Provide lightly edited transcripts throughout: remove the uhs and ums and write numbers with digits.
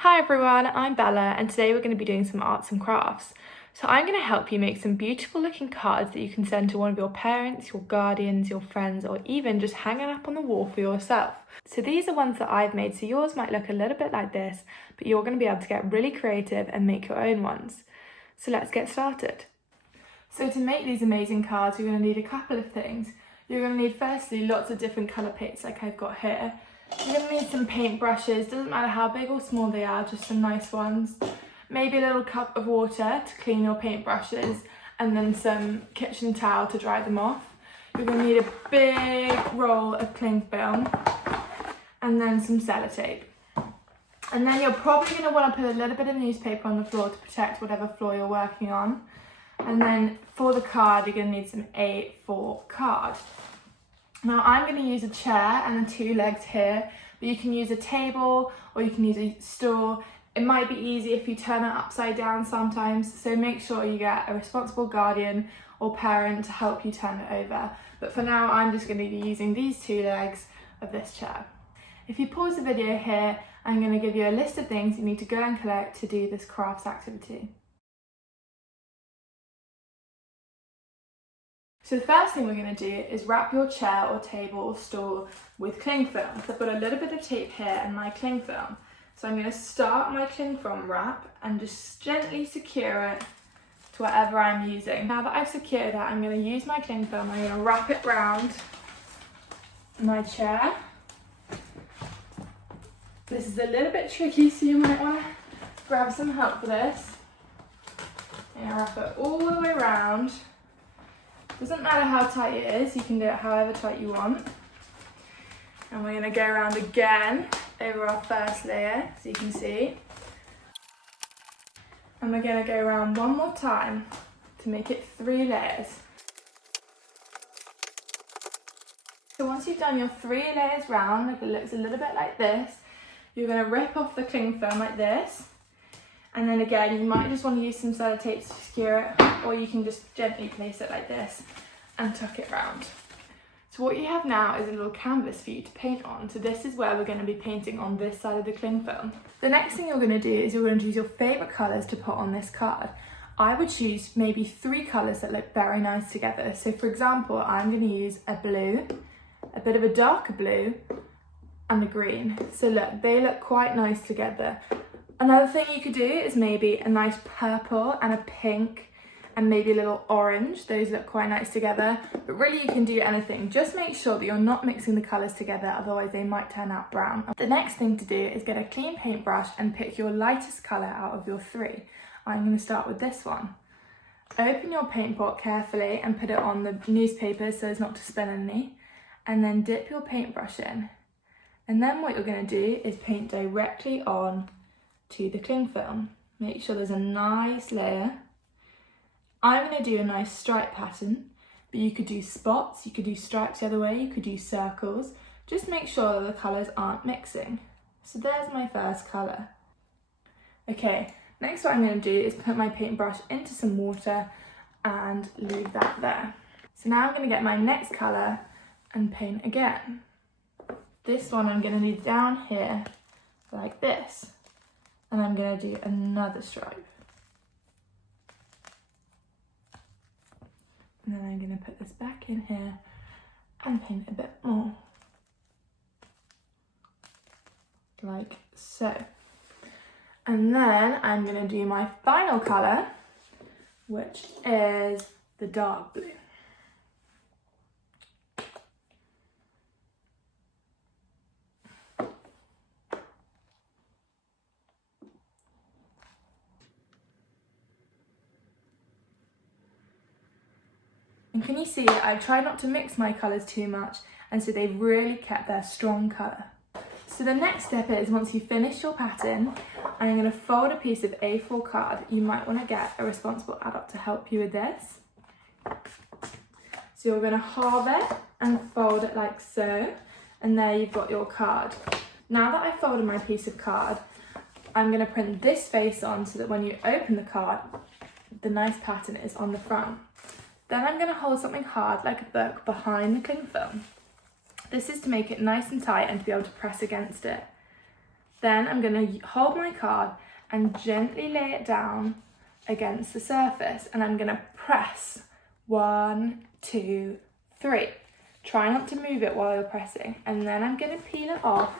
Hi everyone, I'm Bella and today we're going to be doing some arts and crafts. So I'm going to help you make some beautiful looking cards that you can send to one of your parents, your guardians, your friends, or even just hang it up on the wall for yourself. So these are ones that I've made, so yours might look a little bit like this, but you're going to be able to get really creative and make your own ones. So let's get started. So to make these amazing cards, you're going to need a couple of things. You're going to need firstly lots of different colour paints like I've got here. You're going to need some paint brushes, doesn't matter how big or small they are, just some nice ones. Maybe a little cup of water to clean your paint brushes, and then some kitchen towel to dry them off. You're going to need a big roll of cling film and then some sellotape. And then you're probably going to want to put a little bit of newspaper on the floor to protect whatever floor you're working on. And then for the card, you're going to need some A4 card. Now I'm going to use a chair and the two legs here, but you can use a table or you can use a stool. It might be easy if you turn it upside down sometimes, so make sure you get a responsible guardian or parent to help you turn it over. But for now, I'm just going to be using these two legs of this chair. If you pause the video here, I'm going to give you a list of things you need to go and collect to do this crafts activity. So the first thing we're going to do is wrap your chair or table or stool with cling film. So I've got a little bit of tape here and my cling film. So I'm going to start my cling film wrap and just gently secure it to whatever I'm using. Now that I've secured that, I'm going to use my cling film. I'm going to wrap it round my chair. This is a little bit tricky, so you might want to grab some help for this. And wrap it all the way around. Doesn't matter how tight it is, you can do it however tight you want. And we're going to go around again over our first layer, so you can see. And we're going to go around one more time to make it 3 layers. So once you've done your 3 layers round, it looks a little bit like this, you're going to rip off the cling film like this. And then again, you might just want to use some sellotape to secure it, or you can just gently place it like this and tuck it round. So what you have now is a little canvas for you to paint on. So this is where we're going to be painting on this side of the cling film. The next thing you're going to do is you're going to choose your favourite colours to put on this card. I would choose maybe 3 colours that look very nice together. So for example, I'm going to use a blue, a bit of a darker blue, and a green. So look, they look quite nice together. Another thing you could do is maybe a nice purple and a pink and maybe a little orange. Those look quite nice together, but really you can do anything. Just make sure that you're not mixing the colours together, otherwise they might turn out brown. The next thing to do is get a clean paintbrush and pick your lightest colour out of your 3. I'm going to start with this one. Open your paint pot carefully and put it on the newspaper so as not to spill any, and then dip your paintbrush in. And then what you're going to do is paint directly on to the cling film. Make sure there's a nice layer. I'm going to do a nice stripe pattern, but you could do spots, you could do stripes the other way, you could do circles. Just make sure that the colours aren't mixing. So there's my first colour. Okay, next what I'm going to do is put my paintbrush into some water and leave that there. So now I'm going to get my next colour and paint again. This one I'm going to leave down here like this. And I'm going to do another stripe. And then I'm going to put this back in here and paint a bit more. Like so. And then I'm going to do my final colour, which is the dark blue. And can you see, I try not to mix my colours too much, and so they've really kept their strong colour. So the next step is, once you've finished your pattern, I'm going to fold a piece of A4 card. You might want to get a responsible adult to help you with this. So you're going to halve it and fold it like so, and there you've got your card. Now that I've folded my piece of card, I'm going to print this face on so that when you open the card, the nice pattern is on the front. Then I'm going to hold something hard like a book behind the cling film. This is to make it nice and tight and to be able to press against it. Then I'm going to hold my card and gently lay it down against the surface, and I'm going to press 1, 2, 3. Try not to move it while you're pressing, and then I'm going to peel it off,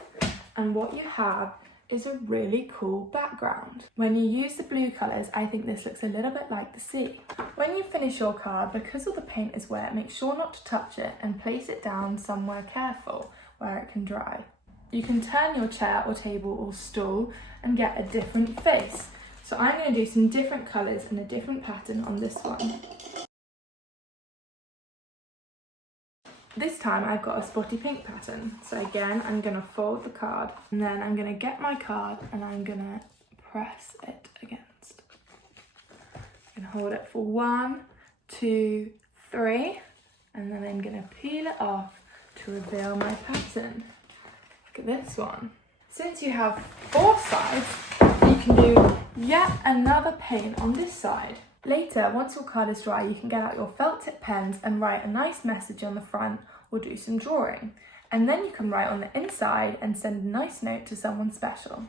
and what you have is a really cool background. When you use the blue colours, I think this looks a little bit like the sea. When you finish your card, because all the paint is wet, make sure not to touch it and place it down somewhere careful where it can dry. You can turn your chair or table or stool and get a different face. So I'm going to do some different colours and a different pattern on this one. This time I've got a spotty pink pattern. So again, I'm going to fold the card, and then I'm going to get my card and I'm going to press it against. I'm going to hold it for 1, 2, 3, and then I'm going to peel it off to reveal my pattern. Look at this one. Since you have 4 sides, you can do yet another paint on this side. Later, once your card is dry, you can get out your felt tip pens and write a nice message on the front or do some drawing. And then you can write on the inside and send a nice note to someone special.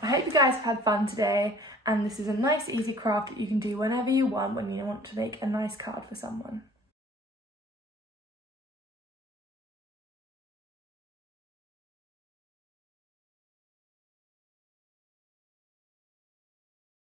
I hope you guys have had fun today, and this is a nice easy craft that you can do whenever you want when you want to make a nice card for someone.